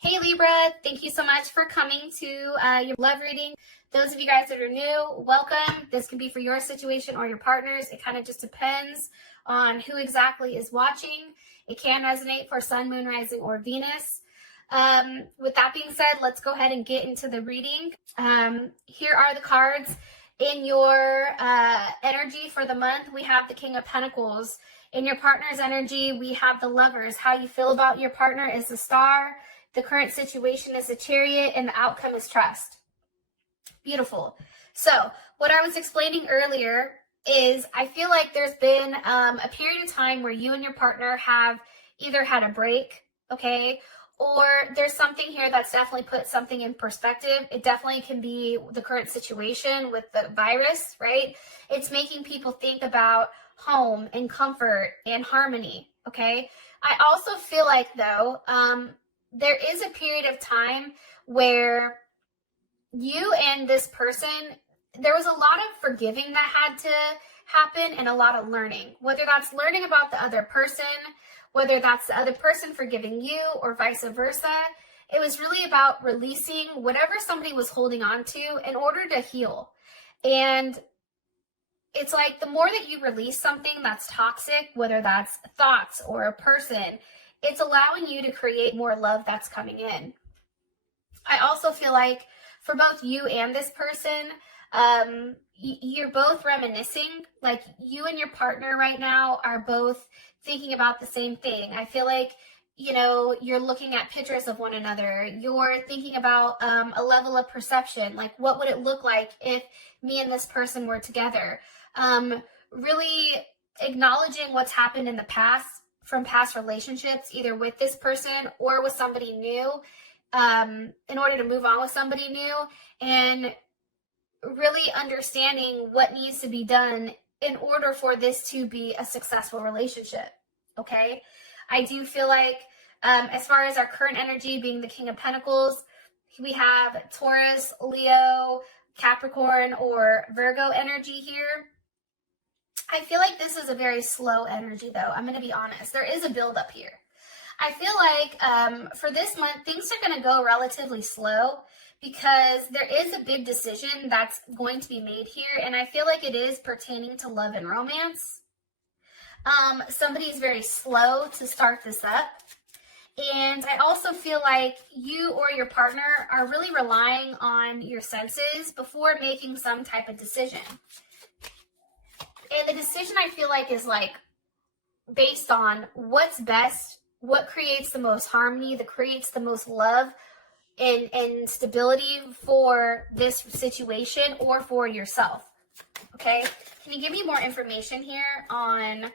Hey Libra, thank you so much for coming to your love reading. Those of you guys that are new, welcome. This can be for your situation or your partner's. It kind of just depends on who exactly is watching. It can resonate for Sun, Moon, Rising, or Venus. With that being said, let's go ahead and get into the reading. Here are the cards in your energy for the month. We have the King of Pentacles. In your partner's energy, we have the Lovers. How you feel about your partner is the Star. The current situation is the Chariot, and the outcome is trust. Beautiful. So what I was explaining earlier is I feel like there's been a period of time where you and your partner have either had a break, okay, or there's something here that's definitely put something in perspective. It definitely can be the current situation with the virus, right? It's making people think about home and comfort and harmony, okay? I also feel like, though, there is a period of time where you and this person, there was a lot of forgiving that had to happen and a lot of learning, whether that's learning about the other person, whether that's the other person forgiving you or vice versa. It was really about releasing whatever somebody was holding on to in order to heal. And it's like the more that you release something that's toxic, whether that's thoughts or a person, it's allowing you to create more love that's coming in. I also feel like for both you and this person, you're both reminiscing. Like you and your partner right now are both thinking about the same thing. I feel like, you know, you're looking at pictures of one another. You're thinking about a level of perception. Like what would it look like if me and this person were together? Really acknowledging what's happened in the past, from past relationships, either with this person or with somebody new, in order to move on with somebody new, and really understanding what needs to be done in order for this to be a successful relationship, okay? I do feel like, as far as our current energy being the King of Pentacles, we have Taurus, Leo, Capricorn, or Virgo energy here. I feel like this is a very slow energy, though. I'm going to be honest. There is a buildup here. I feel like for this month, things are going to go relatively slow because there is a big decision that's going to be made here, and I feel like it is pertaining to love and romance. Somebody is very slow to start this up, and I also feel like you or your partner are really relying on your senses before making some type of decision. And the decision I feel like is like based on what's best, what creates the most harmony, that creates the most love and stability for this situation or for yourself. Okay, can you give me more information here on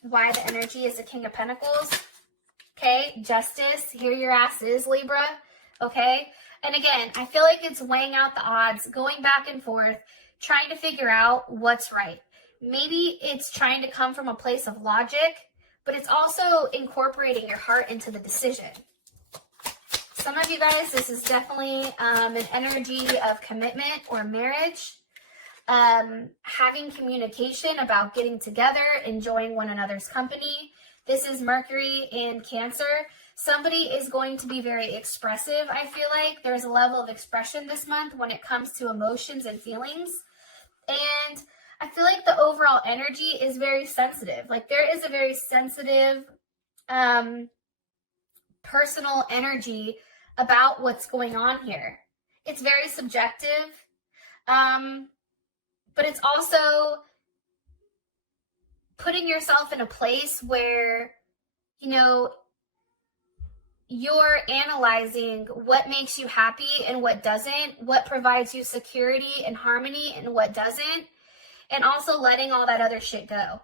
why the energy is the King of Pentacles? Okay, justice, here your ass is, Libra. Okay, and again, I feel like it's weighing out the odds, going back and forth, trying to figure out what's right. Maybe it's trying to come from a place of logic, but it's also incorporating your heart into the decision. Some of you guys, this is definitely an energy of commitment or marriage, having communication about getting together, enjoying one another's company. This is Mercury in Cancer. Somebody is going to be very expressive, I feel like. There's a level of expression this month when it comes to emotions and feelings. And I feel like the overall energy is very sensitive. Like there is a very sensitive, personal energy about what's going on here. It's very subjective, but it's also putting yourself in a place where, you know, you're analyzing what makes you happy and what doesn't, what provides you security and harmony and what doesn't, and also letting all that other shit go.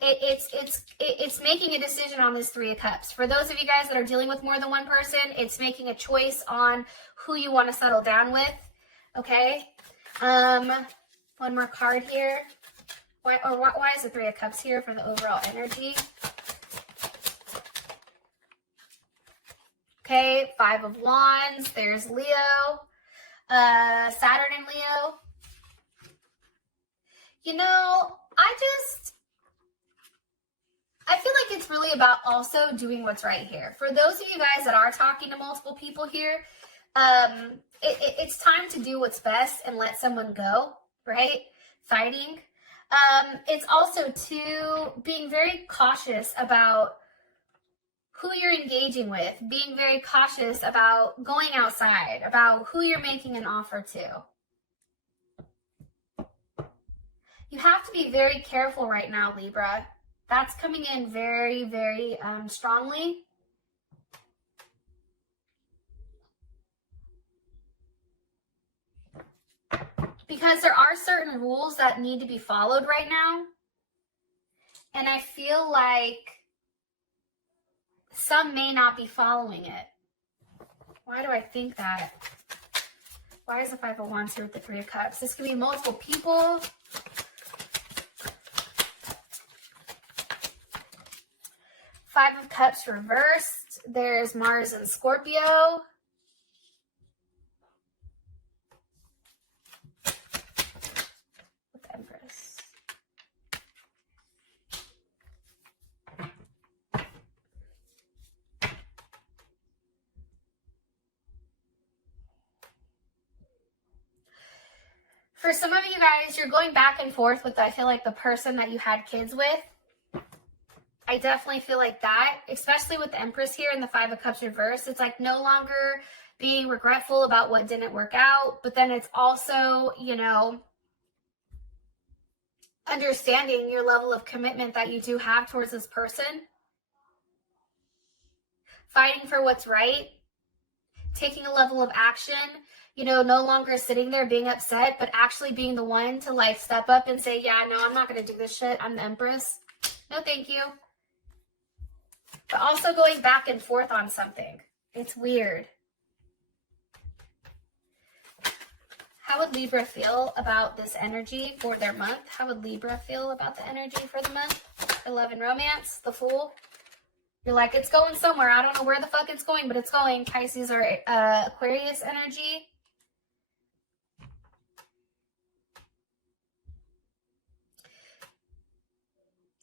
It's making a decision on this Three of Cups. For those of you guys that are dealing with more than one person, it's making a choice on who you want to settle down with. Okay. One more card here. Why is the Three of Cups here for the overall energy? Okay, Five of Wands. There's Leo, Saturn and Leo. You know, I feel like it's really about also doing what's right here. For those of you guys that are talking to multiple people here, it's time to do what's best and let someone go, right? Fighting. It's also too being very cautious about who you're engaging with, being very cautious about going outside, about who you're making an offer to. You have to be very careful right now, Libra. That's coming in very, very strongly. Because there are certain rules that need to be followed right now. And I feel like some may not be following it. Why do I think that? Why is the Five of Wands here with the Three of Cups? This could be multiple people. Five of Cups reversed. There's Mars and Scorpio. With the Empress. For some of you guys, you're going back and forth with, I feel like, the person that you had kids with. I definitely feel like that, especially with the Empress here and the Five of Cups reversed. It's like no longer being regretful about what didn't work out, but then it's also, you know, understanding your level of commitment that you do have towards this person. Fighting for what's right. Taking a level of action. You know, no longer sitting there being upset, but actually being the one to like step up and say, yeah, no, I'm not going to do this shit. I'm the Empress. No, thank you. But also going back and forth on something. It's weird. How would Libra feel about this energy for their month? How would Libra feel about the energy for the month? For love and romance, the Fool. You're like, it's going somewhere. I don't know where the fuck it's going, but it's going. Pisces or Aquarius energy.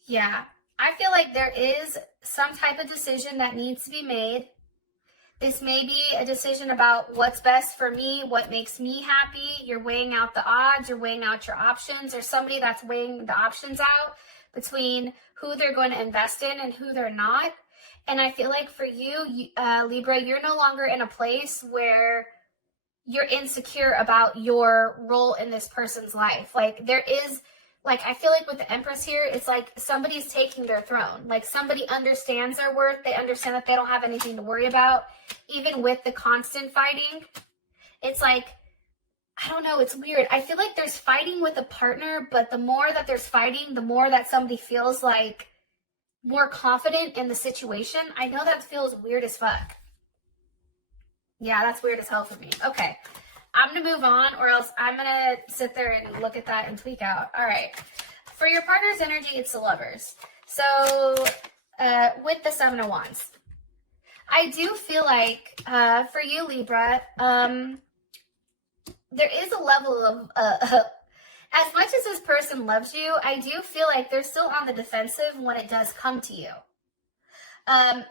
Yeah, I feel like there is some type of decision that needs to be made. This may be a decision about what's best for me, what makes me happy. You're weighing out the odds, you're weighing out your options. There's somebody that's weighing the options out between who they're going to invest in and who they're not. And I feel like for you, Libra, you're no longer in a place where you're insecure about your role in this person's life. Like there is... Like, I feel like with the Empress here, it's like somebody's taking their throne. Like, somebody understands their worth. They understand that they don't have anything to worry about. Even with the constant fighting, it's like, I don't know, it's weird. I feel like there's fighting with a partner, but the more that there's fighting, the more that somebody feels like more confident in the situation. I know that feels weird as fuck. Yeah, that's weird as hell for me. Okay. I'm going to move on, or else I'm going to sit there and look at that and tweak out. All right. For your partner's energy, it's the Lovers. So with the Seven of Wands, I do feel like for you, Libra, there is a level of, as much as this person loves you, I do feel like they're still on the defensive when it does come to you.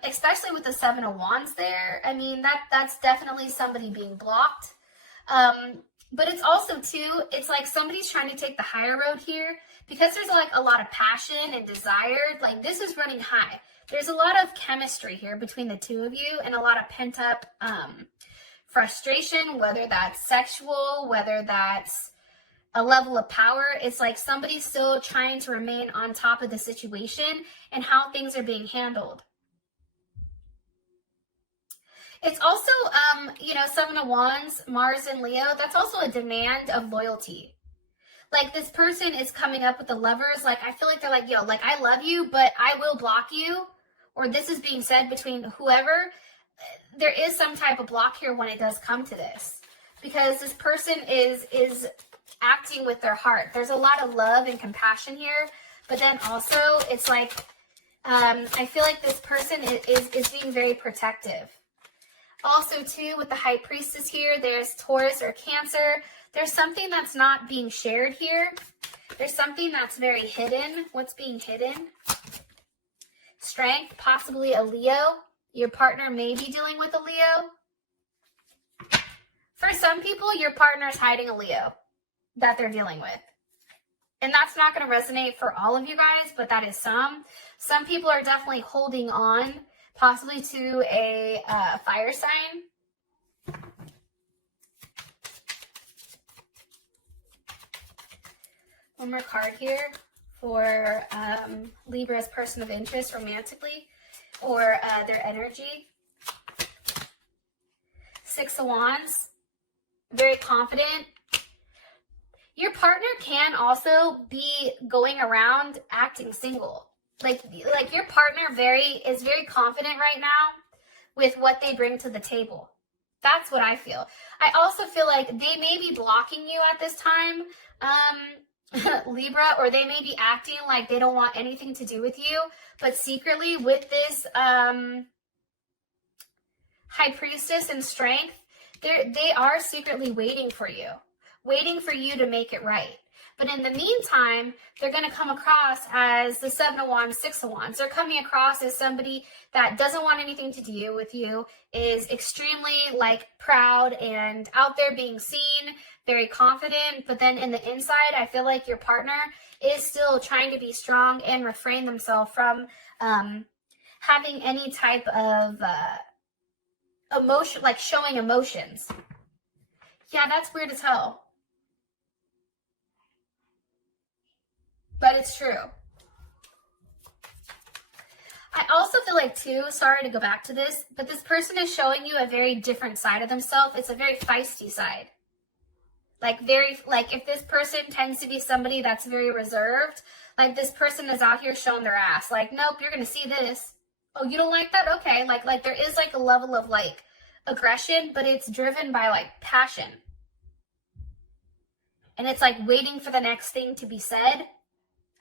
Especially with the Seven of Wands there. I mean, that's definitely somebody being blocked. But it's also too, it's like somebody's trying to take the higher road here because there's like a lot of passion and desire. Like this is running high. There's a lot of chemistry here between the two of you and a lot of pent up, frustration, whether that's sexual, whether that's a level of power. It's like somebody's still trying to remain on top of the situation and how things are being handled. It's also, you know, Seven of Wands, Mars and Leo, that's also a demand of loyalty. Like this person is coming up with the Lovers. Like, I feel like they're like, yo, like, I love you, but I will block you. Or this is being said between whoever. There is some type of block here when it does come to this. Because this person is acting with their heart. There's a lot of love and compassion here. But then also, it's like, I feel like this person is being very protective. Also, too, with the High Priestess here, there's Taurus or Cancer. There's something that's not being shared here. There's something that's very hidden. What's being hidden? Strength, possibly a Leo. Your partner may be dealing with a Leo. For some people, your partner is hiding a Leo that they're dealing with. And that's not going to resonate for all of you guys, but that is some. Some people are definitely holding on, possibly to a fire sign. One more card here for Libra's person of interest romantically, or their energy. Six of Wands, very confident. Your partner can also be going around acting single. Like your partner is very confident right now with what they bring to the table. That's what I feel. I also feel like they may be blocking you at this time, Libra, or they may be acting like they don't want anything to do with you, but secretly with this High Priestess and Strength, they are secretly waiting for you to make it right. But in the meantime, they're going to come across as the Seven of Wands, Six of Wands. They're coming across as somebody that doesn't want anything to do with you, is extremely like proud and out there being seen, very confident. But then in the inside, I feel like your partner is still trying to be strong and refrain themselves from having any type of emotion, like showing emotions. Yeah, that's weird as hell. But it's true. I also feel like too, sorry to go back to this, but this person is showing you a very different side of themselves. It's a very feisty side. Like if this person tends to be somebody that's very reserved, like this person is out here showing their ass. Like, nope, you're going to see this. Oh, you don't like that? Okay. Like there is like a level of like aggression, but it's driven by like passion. And it's like waiting for the next thing to be said.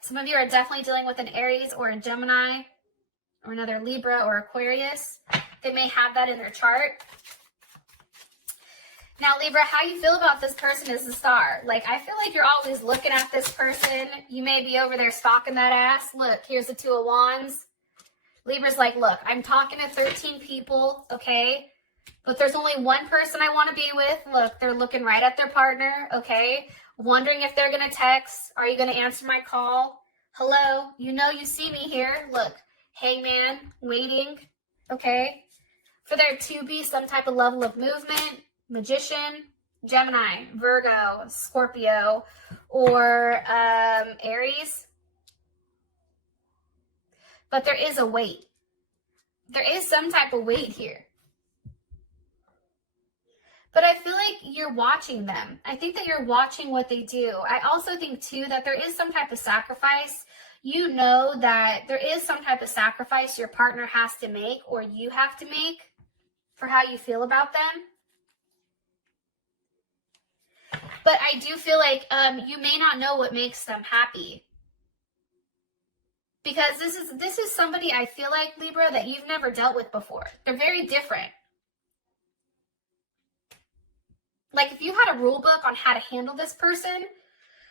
Some of you are definitely dealing with an Aries or a Gemini or another Libra or Aquarius. They may have that in their chart. Now, Libra, how you feel about this person is the star. Like, I feel like you're always looking at this person. You may be over there stalking that ass. Look, here's the Two of Wands. Libra's like, look, I'm talking to 13 people, okay? But there's only one person I want to be with. Look, they're looking right at their partner, okay? Wondering if they're going to text. Are you going to answer my call? Hello? You know you see me here. Look, hangman, waiting, okay? For there to be some type of level of movement, Magician, Gemini, Virgo, Scorpio, or Aries. But there is a wait. There is some type of wait here. But I feel like you're watching them. I think that you're watching what they do. I also think, too, that there is some type of sacrifice. You know that there is some type of sacrifice your partner has to make or you have to make for how you feel about them. But I do feel like you may not know what makes them happy. Because this is somebody, I feel like, Libra, that you've never dealt with before. They're very different. Like, if you had a rule book on how to handle this person,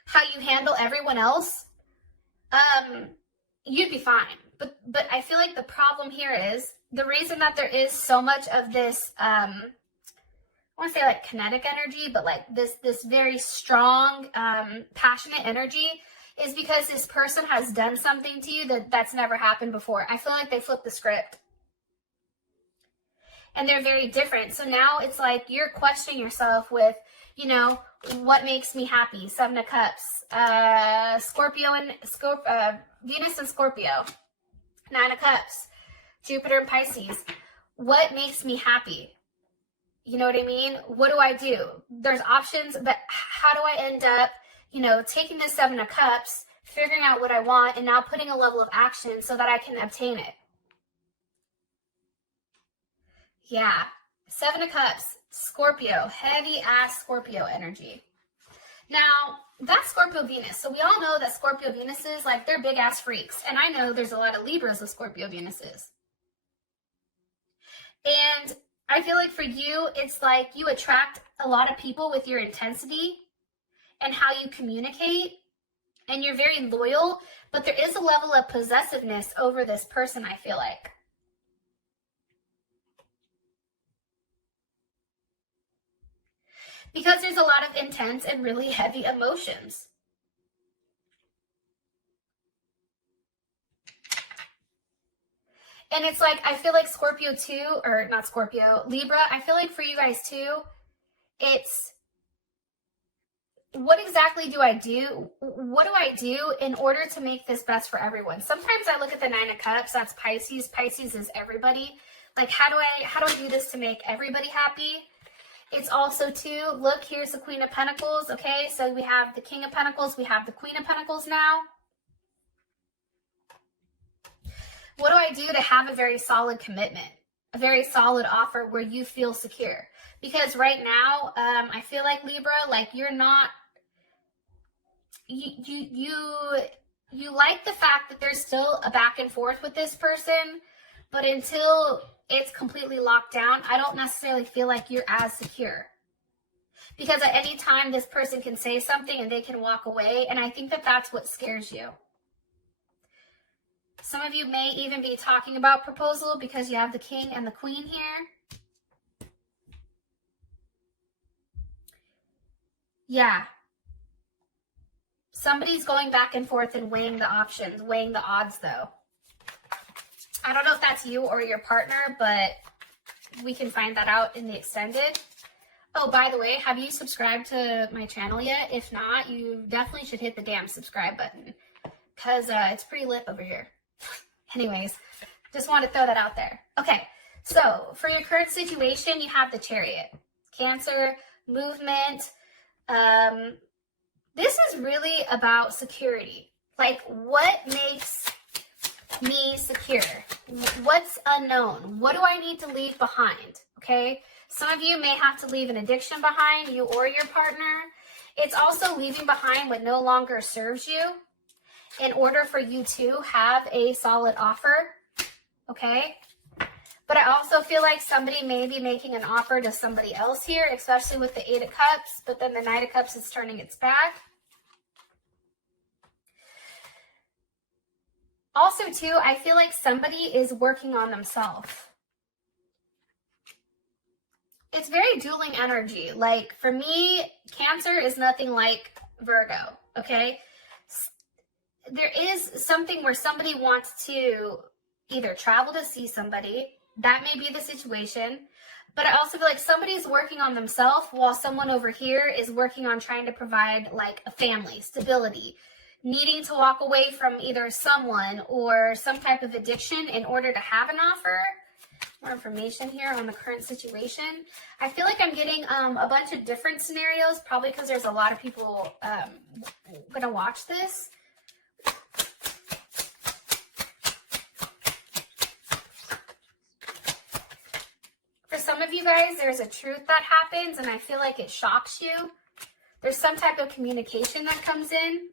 how you handle everyone else, you'd be fine. But I feel like the problem here is the reason that there is so much of this, I want to say like kinetic energy, but like this very strong, passionate energy is because this person has done something to you that's never happened before. I feel like they flipped the script. And they're very different. So now it's like you're questioning yourself with, you know, what makes me happy? Seven of Cups, Venus and Scorpio, Nine of Cups, Jupiter and Pisces. What makes me happy? You know what I mean? What do I do? There's options, but how do I end up, you know, taking this Seven of Cups, figuring out what I want, and now putting a level of action so that I can obtain it? Yeah, Seven of Cups, Scorpio, heavy ass Scorpio energy. Now, that's Scorpio Venus. So we all know that Scorpio Venuses, like, they're big ass freaks. And I know there's a lot of Libras with Scorpio Venuses. And I feel like for you, it's like you attract a lot of people with your intensity and how you communicate. and you're very loyal, but there is a level of possessiveness over this person, I feel like. Because there's a lot of intense and really heavy emotions. And it's like, I feel like Scorpio too, or not Scorpio, Libra, I feel like for you guys too, it's, what exactly do I do? What do I do in order to make this best for everyone? Sometimes I look at the Nine of Cups, that's Pisces. Pisces is everybody. Like, how do I do this to make everybody happy? It's also too, look, here's the Queen of Pentacles, okay? So we have the King of Pentacles, we have the Queen of Pentacles now. What do I do to have a very solid commitment, a very solid offer where you feel secure? Because right now, I feel like Libra, like you're not, you like the fact that there's still a back and forth with this person, but until it's completely locked down, I don't necessarily feel like you're as secure. Because at any time, this person can say something and they can walk away, and I think that that's what scares you. Some of you may even be talking about proposal because you have the King and the Queen here. Yeah. Somebody's going back and forth and weighing the options, weighing the odds though. I don't know if that's you or your partner, but we can find that out in the extended. Oh, by the way, have you subscribed to my channel yet? If not, you definitely should hit the damn subscribe button because it's pretty lit over here. Anyways, just want to throw that out there. Okay, so for your current situation, you have the Chariot. Cancer, movement. This is really about security. Like, what makes me secure? What's unknown? What do I need to leave behind? Okay, some of you may have to leave an addiction behind, you or your partner. It's also leaving behind what no longer serves you in order for you to have a solid offer, okay? But I also feel like somebody may be making an offer to somebody else here, especially with the Eight of Cups, but then the Knight of Cups is turning its back. Also, too, I feel like somebody is working on themselves. It's very dueling energy. Like, for me, Cancer is nothing like Virgo, okay? There is something where somebody wants to either travel to see somebody. That may be the situation. But I also feel like somebody's working on themselves while someone over here is working on trying to provide like a family, stability, needing to walk away from either someone or some type of addiction in order to have an offer. More information here on the current situation. I feel like I'm getting a bunch of different scenarios, probably because there's a lot of people going to watch this. For some of you guys, there's a truth that happens, and I feel like it shocks you. There's some type of communication that comes in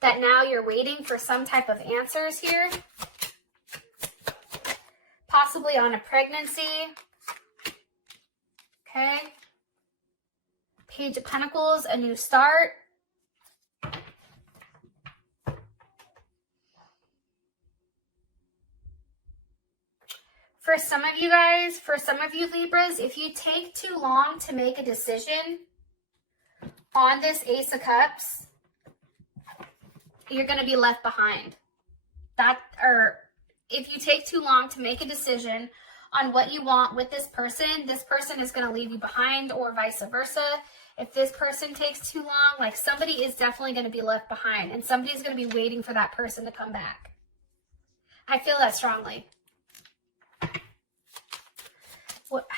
that now you're waiting for some type of answers here. Possibly on a pregnancy. Okay. Page of Pentacles, a new start. For some of you guys, for some of you Libras, if you take too long to make a decision on this Ace of Cups, you're going to be left behind. If you take too long to make a decision on what you want with this person is going to leave you behind, or vice versa. If this person takes too long, like somebody is definitely going to be left behind, and somebody's going to be waiting for that person to come back. I feel that strongly.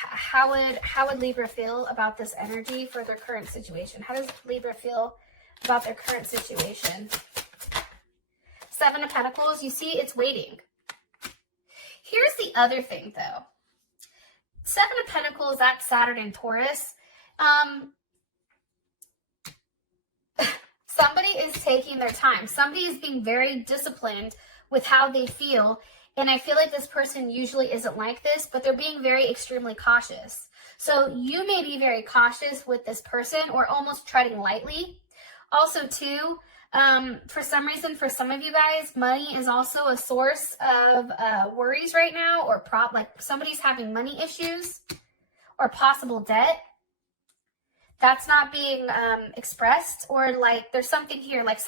How would Libra feel about this energy for their current situation? How does Libra feel about their current situation? Seven of Pentacles, you see it's waiting. Here's the other thing though. Seven of Pentacles, that's Saturn and Taurus. Somebody is taking their time. Somebody is being very disciplined with how they feel. And I feel like this person usually isn't like this, but they're being very extremely cautious. So you may be very cautious with this person or almost treading lightly. Also too, For some reason, for some of you guys, money is also a source of worries right now, or like somebody's having money issues or possible debt. That's not being expressed, or like there's something here, like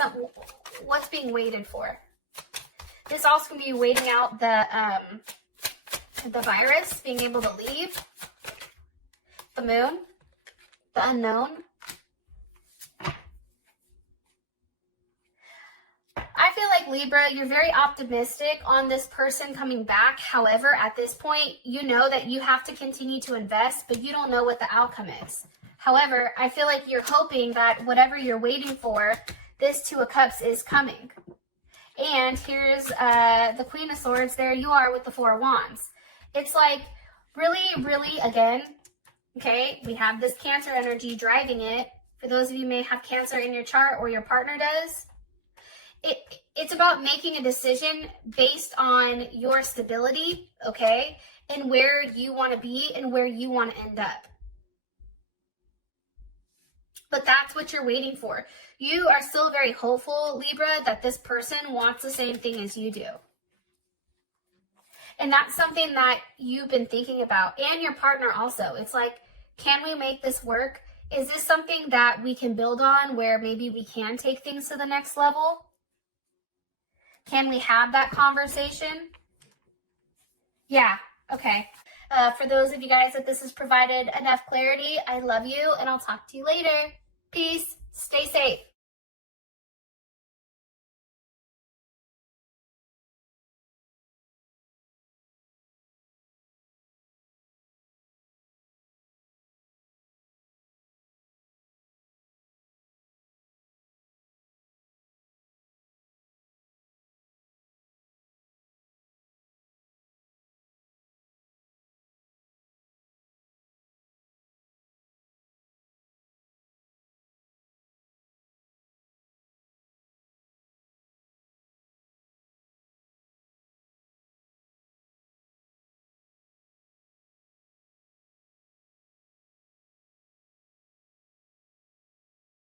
what's being waited for. This also can be waiting out the virus, being able to leave, the moon, the unknown. I feel like Libra, you're very optimistic on this person coming back. However, at this point, you know that you have to continue to invest, but you don't know what the outcome is. However, I feel like you're hoping that whatever you're waiting for, this Two of Cups is coming. And here's the Queen of Swords. There you are with the Four of Wands. It's like really, really, again, okay, we have this Cancer energy driving it. For those of you who may have Cancer in your chart, or your partner does, it's about making a decision based on your stability, okay, and where you want to be and where you want to end up. But that's what you're waiting for. You are still very hopeful, Libra, that this person wants the same thing as you do. And that's something that you've been thinking about, and your partner also. It's like, can we make this work? Is this something that we can build on, where maybe we can take things to the next level? Can we have that conversation? Yeah, okay. For those of you guys that this has provided enough clarity, I love you, and I'll talk to you later. Peace. Stay safe.